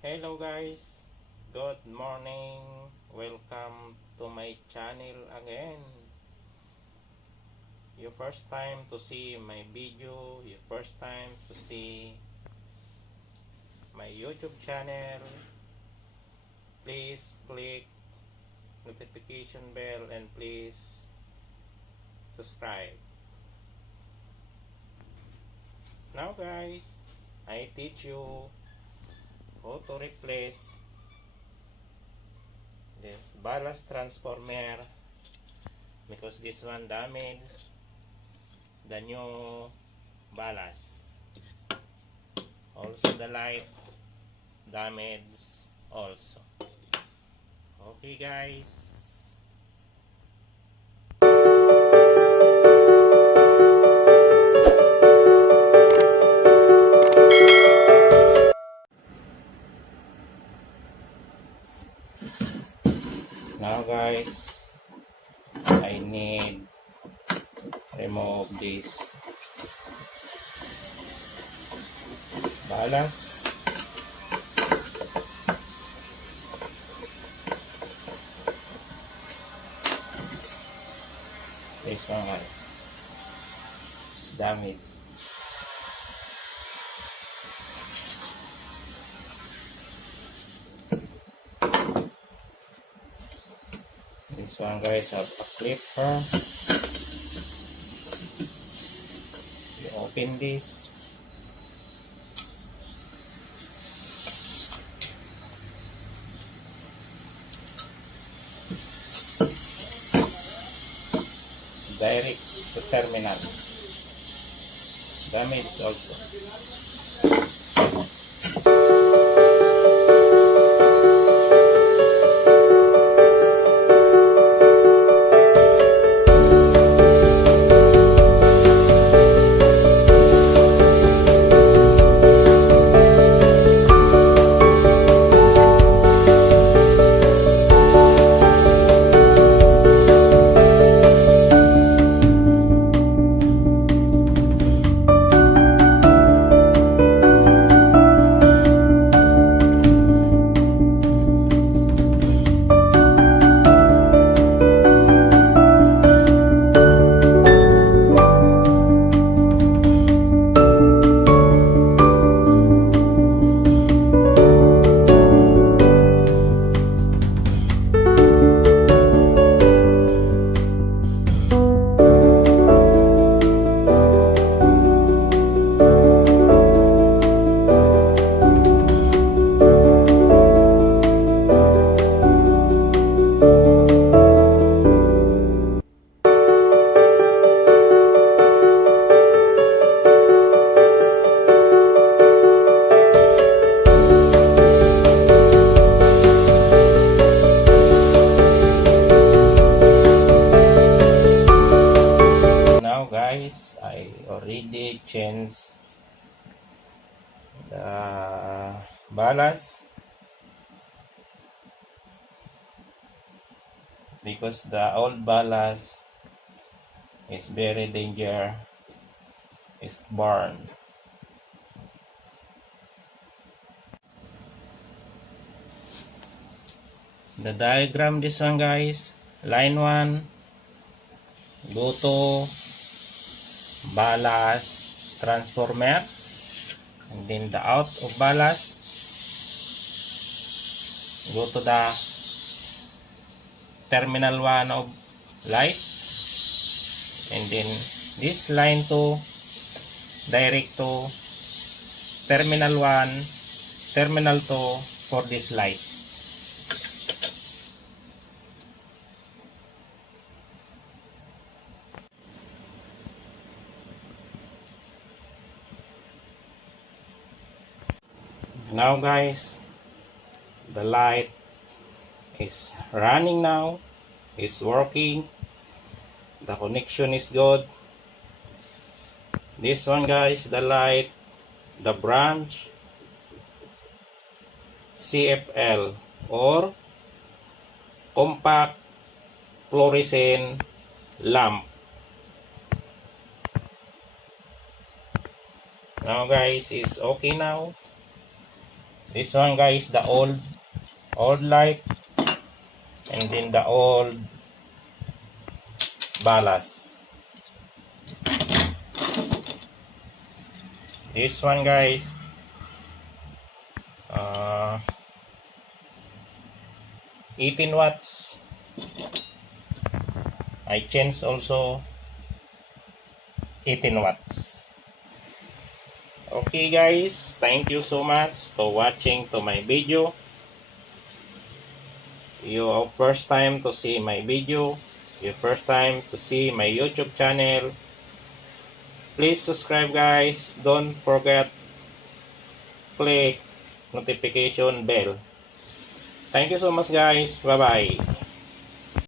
Hello guys, good morning, welcome to my channel again. Your first time to see my video, your first time to see my YouTube channel, please click notification bell and please subscribe. Now guys, I teach you how to replace this ballast transformer because this one damaged the new ballast. Also the light damaged also. Okay guys. Now guys, I need remove this ballast. This one guys, it's damaged. This one guys have a clipper. You open this. Direct to terminal. Damage also. Guys, I already changed the ballast because the old ballast is very dangerous. It's burned. The diagram, this one guys, line 1 go to ballast transformer, and then the out of ballast go to the terminal 1 of light, and then this line 2 direct to terminal 1 terminal 2 for this light. Now guys, the light is running now, it's working, the connection is good. This one guys, the light, the branch CFL or compact fluorescent lamp. Now guys, it's okay now. This one guys, the old light, and then the old ballast. This one guys, 18 watts. I changed also 18 watts. Okay guys, thank you so much for watching to my video. Your first time to see my video, your first time to see my YouTube channel, please subscribe guys. Don't forget click notification bell. Thank you so much guys. Bye bye.